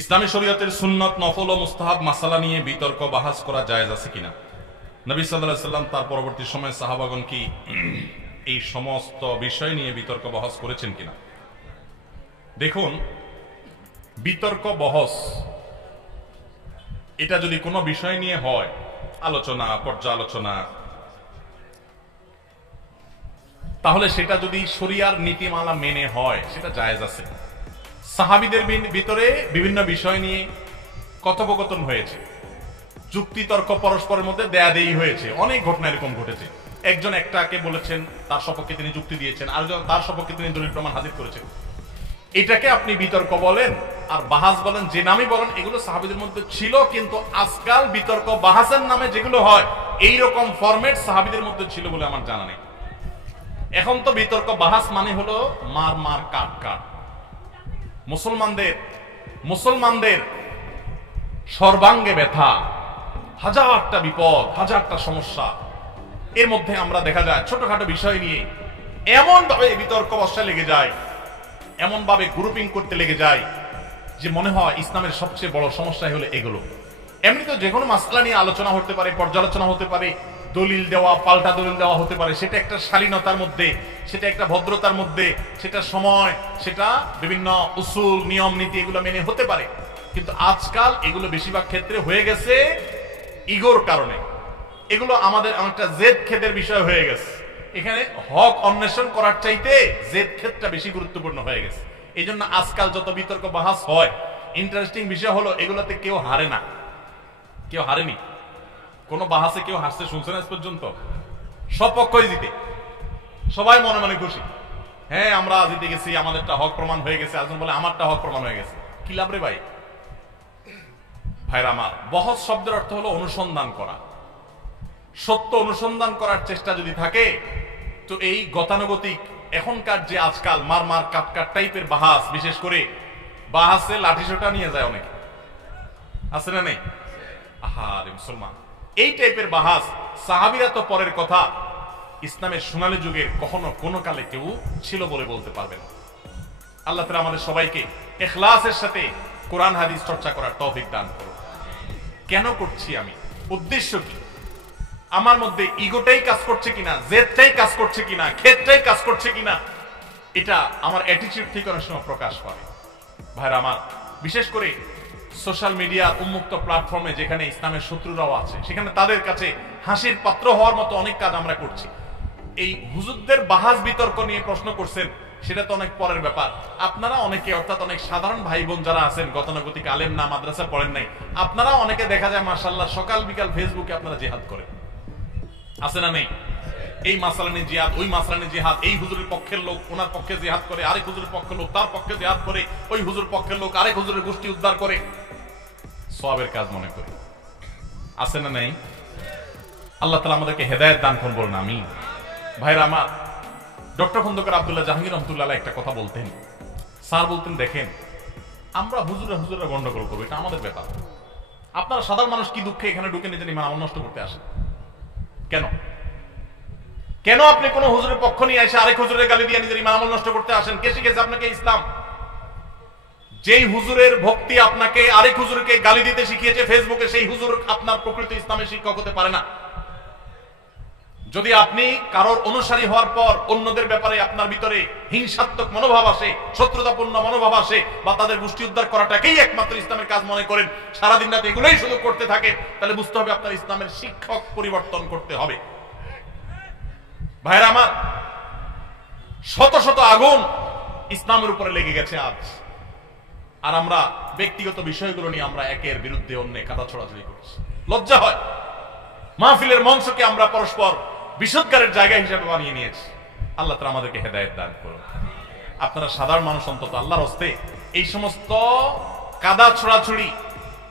ইসলামী শরীয়তের সুন্নত, নফল ও মুস্তাহাব মাসালা নিয়ে বিতর্ক বাহাস করা জায়েজ আছে কিনা? নবী সাল্লাল্লাহু আলাইহি সাল্লাম তার পরবর্তী সময়ে সাহাবাগণ কি এই সমস্ত বিষয় নিয়ে বিতর্ক বহস করেছেন কিনা? দেখুন, বিতর্ক বহস এটা যদি কোনো বিষয় নিয়ে হয়, আলোচনা, পর্যালোচনা, তাহলে সেটা যদি শরিয়ার নীতিমালা মেনে হয় সেটা জায়েজ আছে। সাহাবীদের ভিতরে বিভিন্ন বিষয় নিয়ে কথোপকথন হয়েছে, যুক্তিতর্ক পরস্পরের মধ্যে দেয়াদেয়ি হয়েছে, অনেক ঘটনা এরকম ঘটেছে। একজন একটাকে বলেছেন, তার সপক্ষে তিনি যুক্তি দিয়েছেন, আরেকজন তার সপক্ষে তিনি দলিল প্রমাণ হাজির করেছেন। এটাকে আপনি বিতর্ক বলেন আর বাহাস বলেন, যে নামই বলেন, এগুলো সাহাবীদের মধ্যে ছিল। কিন্তু আজকাল বিতর্ক বাহাসের নামে যেগুলো হয়, এইরকম ফরম্যাট সাহাবীদের মধ্যে ছিল বলে আমার জানা নেই। এখন তো বিতর্ক বাহাস মানে হলো মার মার কাট কাট। মুসলমানদের সর্বাঙ্গে ব্যথা, হাজারটা বিপদ, হাজারটা সমস্যা। এর মধ্যে আমরা দেখা যায় ছোটখাটো বিষয় নিয়ে এমন ভাবে বিতর্ক বর্ষা লেগে যায়, এমন ভাবে গ্রুপিং করতে লেগে যায় যে মনে হয় ইসলামের সবচেয়ে বড় সমস্যাই হলো এগুলো। এমনি তো যে কোনো মাসলা নিয়ে আলোচনা হতে পারে, পর্যালোচনা হতে পারে, দলিল দেওয়া, পাল্টা দলিল দেওয়া হতে পারে। সেটা একটা শালীনতার মধ্যে, সেটা একটা ভদ্রতার মধ্যে, সেটা সময়, সেটা বিভিন্ন উসুল, নিয়ম নীতি এগুলো মেনে হতে পারে। কিন্তু আজকাল এগুলো বেশিরভাগ ক্ষেত্রে হয়ে গেছে ইগোর কারণে। এগুলো আমাদের অনেকটা জেদ খেদের বিষয় হয়ে গেছে। এখানে হক অন্বেষণ করার চাইতে জেদ খেদটা বেশি গুরুত্বপূর্ণ হয়ে গেছে। এই জন্য আজকাল যত বিতর্ক বাহাস হয়, ইন্টারেস্টিং বিষয় হলো এগুলোতে কেউ হারে না, কেউ হারেনি। কোন বাহাসে কেউ হাসতে শুনছেন আজ পর্যন্ত? সব পক্ষই জিতে, সবাই মনে মনে খুশি। হ্যাঁ, আমরা জিতে গেছি, আমাদেরটা হক প্রমাণ হয়ে গেছে। একজন বলে আমারটা হক প্রমাণ হয়ে গেছে। কি লাভ রে ভাই? ভাইরা আমার, বহস শব্দের অর্থ হলো অনুসন্ধান করা। সত্য অনুসন্ধান করার চেষ্টা যদি থাকে, তো এই গতানুগতিক এখনকার যে আজকাল মার মার কাট কাট টাইপের বাহাস, বিশেষ করে বাহাসে লাঠিসোঁটা নিয়ে যায় অনেকে, আছে না নেই? আহারে মুসলমান, এই টাইপের বাহাস সাহাবীরা তো পরের কথা, ইসলামের সোনালী যুগের কখনো কোনো কালে কেউ ছিল বলে বলতে পারবে না। আল্লাহ তাআলা আমাদের সবাইকে ইখলাসের সাথে কোরআন হাদিস চর্চা করার তৌফিক দান করুন। কেন করছি আমি? উদ্দেশ্য কি? আমার মধ্যে ইগোটাই কাজ করছে কিনা, জেদটাই কাজ করছে কিনা, খেদটাই কাজ করছে কিনা, এটা আমার অ্যাটিটিউড থেকে অনেক সময় প্রকাশ পাবে। ভাইরা আমার, বিশেষ করে সোশ্যাল মিডিয়া উন্মুক্ত প্ল্যাটফর্মে যেখানে ইসলামের শত্রুরাও আছে, সেখানে তাদের কাছে হাসির পাত্র হওয়ার মতো অনেক কাজ আমরা করছি। এই হুজুরদের বাহাস বিতর্ক নিয়ে প্রশ্ন করছেন, সেটা তো অনেক পরের ব্যাপার। আপনারা অনেকে, অর্থাৎ অনেক সাধারণ ভাই বোন যারা আছেন, গতানুগতিক আলেম না, মাদ্রাসা পড়েন নাই, আপনারা অনেকে দেখা যায় মাশাআল্লাহ সকাল বিকাল ফেসবুকে আপনারা জিহাদ করেন, আছে না নেই? এই মাসলা নিয়ে জিহাদ, ওই মাসলা নিয়ে জিহাদ, এই হুজুরের পক্ষের লোক ওনার পক্ষে জিহাদ করে, আরেক হুজুরের পক্ষের লোক তার পক্ষে জিহাদ করে, ওই হুজুর পক্ষের লোক আরেক হুজুরের গোষ্ঠী উদ্ধার করে। সওয়াবের কাজ মনে করি, আছে না নাই? আল্লাহ তাআলা আমাদেরকে হেদায়েত দান করুন, বলুন আমিন। ভাইরা আমার, ডক্টর খন্দকার আব্দুল্লাহ জাহাঙ্গীর রহমাতুল্লাহ আলাইহি একটা কথা বলতেন। স্যার বলতেন, দেখেন, আমরা হুজুরে গন্ডগোল করবো, এটা আমাদের ব্যাপার। আপনারা সাধারণ মানুষ কি দুঃখে এখানে ঢুকে নিজের ইমান আমল নষ্ট করতে আসেন? কেন কেন আপনি কোন হুজুরের পক্ষ নিয়ে এসে আরেক হুজুরের গালি দিয়ে নিজের ইমান আমল নষ্ট করতে আসেন? কে শিখেছে আপনাকে ইসলাম? যেই হুজুরের ভক্তি আপনাকে আরেক হুজুরকে গালি দিতে শিখিয়েছে ফেসবুকে, সেই হুজুর আপনার প্রকৃত ইসলামের শিক্ষক হতে পারে না। যদি আপনি কারোর অনুসারী হওয়ার পর অন্যদের ব্যাপারে আপনার ভিতরে হিংসাত্মক মনোভাব আসে, শত্রুতাপূর্ণ মনোভাব আসে, বা তাদের গোষ্ঠী উদ্ধার করাটাকেই একমাত্র ইসলামের কাজ মনে করেন, সারাদিন রাত এগুলোই শুধু করতে থাকেন, তাহলে বুঝতে হবে আপনার ইসলামের শিক্ষক পরিবর্তন করতে হবে। ভাইরা আমার, শত শত আগুন ইসলামের উপরে লেগে গেছে আজ, আর আমরা ব্যক্তিগত বিষয়গুলো নিয়ে আমরা একের বিরুদ্ধে অন্য কাদা ছড়াছড়ি করছি। লজ্জা হয়। মাহফিলের মঞ্চকে আমরা পরস্পর বিশুদ্ধারের জায়গা হিসেবে বানিয়ে নিয়েছি। আল্লাহ তাআলা আমাদেরকে হেদায়েত দান করুন। আপনারা সাধারণ মানুষ অন্তত আল্লাহর হস্তে এই সমস্ত কাদা ছড়াছড়ি,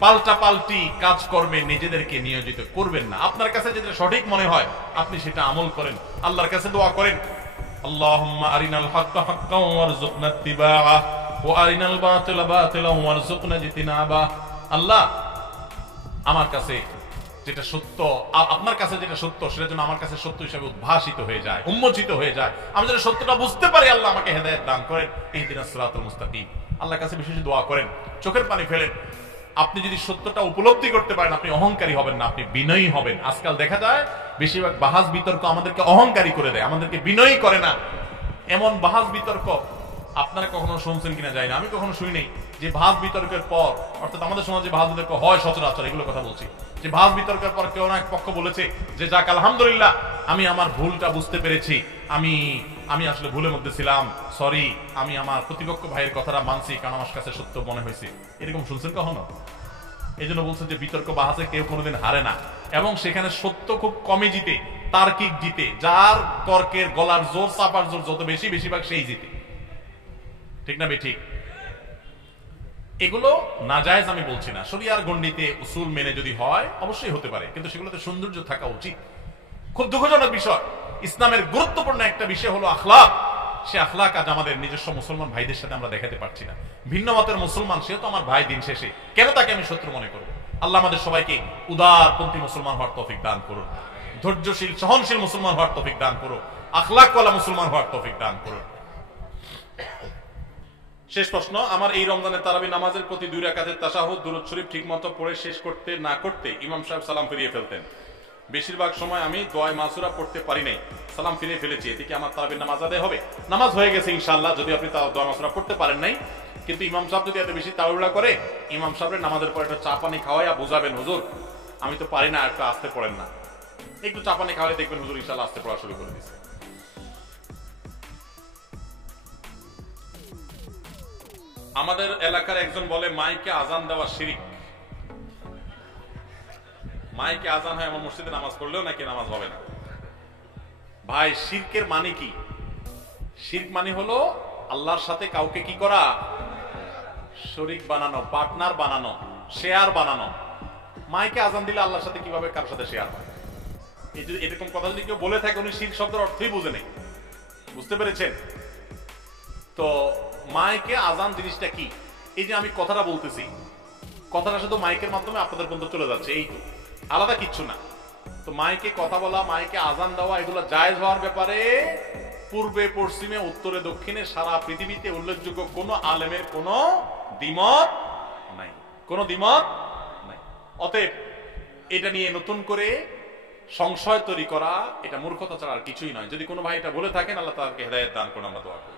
পাল্টা পাল্টি কাজকর্মে নিজেদেরকে নিয়োজিত করবেন না। আপনার কাছে যেটা সঠিক মনে হয় আপনি সেটা আমল করেন, আল্লাহর কাছে দোয়া করেন, আল্লাহুম্মা আরিনাল হাক্কা হাক্কান ওয়ারযুকনা ইত্তিবাআ ওয়া আরিনাল বাতিলা বাতিলান ওয়ারযুকনা ইজতিনাবা। আল্লাহ, আমার কাছে যেটা সত্য, আপনার কাছে যেটা সত্য, সেটা যেন আমার কাছে সত্য হিসেবে উদ্ভাসিত হয়ে যায়, উন্মোচিত হয়ে যায়। আমি যেন সত্যটা বুঝতে পারি। আল্লাহ আমাকে হেদায়েত দান করেন। ইহদিনাস সিরাতাল মুস্তাকিম। আল্লাহর কাছে বেশি বেশি দোয়া করেন, চোখের পানি ফেলেন। আপনি যদি সত্যটা উপলব্ধি করতে পারেন, আপনি অহংকারী হবেন না, আপনি বিনয়ী হবেন। আজকাল দেখা যায় বেশিরভাগ বাহাস বিতর্ক আমাদেরকে অহংকারী করে দেয়, আমাদেরকে বিনয়ী করে না। এমন বাহাস বিতর্ক আপনারা কখনো শুনছেন কিনা যায় না, আমি কখনো শুনি নাই যে বাহাস বিতর্কের পর, অর্থাৎ আমাদের সমাজে বাহাস বিতর্ক হয় সচরাচর, এগুলো কথা বলছি, যে বাহাস বিতর্কের পর কেউ না এক পক্ষ বলেছে যে যাক আলহামদুলিল্লাহ আমি আমার ভুলটা বুঝতে পেরেছি, আমি আমি আসলে ভুলের মধ্যে ছিলাম, সরি, আমি আমার প্রতিপক্ষ ভাইয়ের কথাটা মানছি কারণ আমার কাছে সত্য মনে হয়েছে। এরকম শুনছেন কখনো? এই জন্য বলছেন যে বিতর্ক বাহাসে কেউ কোনোদিন হারে না, এবং সেখানে সত্য খুব কমে জিতে, তার্কিক জিতে, যার তর্কের গলার জোর চাপার জোর যত বেশি, বেশিরভাগ সেই জিতে। ঠিক না ঠিক? এগুলো নাজায়েজ আমি বলছি না, শরিয়ার গণ্ডিতে উসুল মেনে যদি হয় অবশ্যই হতে পারে, কিন্তু সেগুলোতে সৌন্দর্য থাকা উচিত। খুব দুঃখজনক বিষয়, ইসলামের গুরুত্বপূর্ণ একটা বিষয় হলো আখলাক। সে আখলাক আজ আমাদের নিজস্ব মুসলমান ভাইদের সাথে আমরা দেখাতে পারছি না। ভিন্ন মতের মুসলমান, সেও তো আমার ভাই, দিন শেষে কেন তাকে আমি শত্রু মনে করব? আল্লাহ আমাদের সবাইকে উদারপন্থী মুসলমান হওয়ার তৌফিক দান করুন, ধৈর্যশীল সহনশীল মুসলমান হওয়ার তৌফিক দান করুন, আখলাকওয়ালা মুসলমান হওয়ার তৌফিক দান করুন। শেষ প্রশ্ন, আমার এই রমজানের তারাবি নামাজের প্রতি 2 রাকাতের তাশাহুদ দুরূদ শরীফ ঠিকমতো পড়ে শেষ করতে না করতে ইমাম সাহেব সালাম ফিরিয়ে ফেলতেন। বেশিরভাগ সময় আমি দোয়া মাসুরা পড়তে পারি নাই, সালাম ফিরিয়ে ফেলেছি, এতে কি আমার তারাবির নামাজ আদায় হবে? নামাজ হয়ে গেছে ইনশাআল্লাহ, যদি আপনি দোয়া মাসুরা পড়তে পারেন নাই। কিন্তু ইমাম সাহেব যদি এত বেশি তাড়াহুড়া করে, ইমাম সাহেবের নামাজের পর একটা চা পানি খাওয়াইয়া বুঝাবেন, হুজুর আমি তো পারি না, একটা আসতে পড়েন না, একটু চা পানি খাওয়ালে দেখবেন হুজুর ইনশাআল্লাহ আসতে পড়া শুরু করে দিচ্ছে। আমাদের এলাকার একজন বলে মাইকে আজান দেওয়া শিরিক। মাইকে আজান হয় আমার মসজিদে নামাজ পড়লেও নাকি নামাজ হবে না। ভাই, শিরকের মানে কি? শিরক মানে হলো আল্লাহর সাথে কাউকে কি করা? শরীক বানানো, পার্টনার বানানো, শেয়ার বানানো। মাইকে আজান দিলে আল্লাহর সাথে কিভাবে কারোর সাথে শেয়ার হয়? এই যদি এরকম কথা যদি কেউ বলে থাকে, উনি শিরক শব্দের অর্থই বুঝে নেই। বুঝতে পেরেছেন তো? মাইকে আজান জিনিসটা কি? এই যে আমি কথাটা বলতেছি, কথাটা শুধু মাইকের মাধ্যমে আপনাদের পর্যন্ত চলে যাচ্ছে, এই তো, আলাদা কিচ্ছু না। তো মাইকে কথা বলা, মাইকে আজান দেওয়া, এগুলো জায়েজ হওয়ার ব্যাপারে পূর্বে পশ্চিমে উত্তরে দক্ষিণে সারা পৃথিবীতে উল্লেখযোগ্য কোন আলেমের কোন দ্বিমত নাই, কোন দ্বিমত নাই। অতএব এটা নিয়ে নতুন করে সংশয় তৈরি করা, এটা মূর্খতা ছাড়া আর কিছুই নয়। যদি কোনো ভাই এটা বলে থাকেন, আল্লাহ তাআলাকে হেদায়েত দান করুন, আমরা দোয়া করি।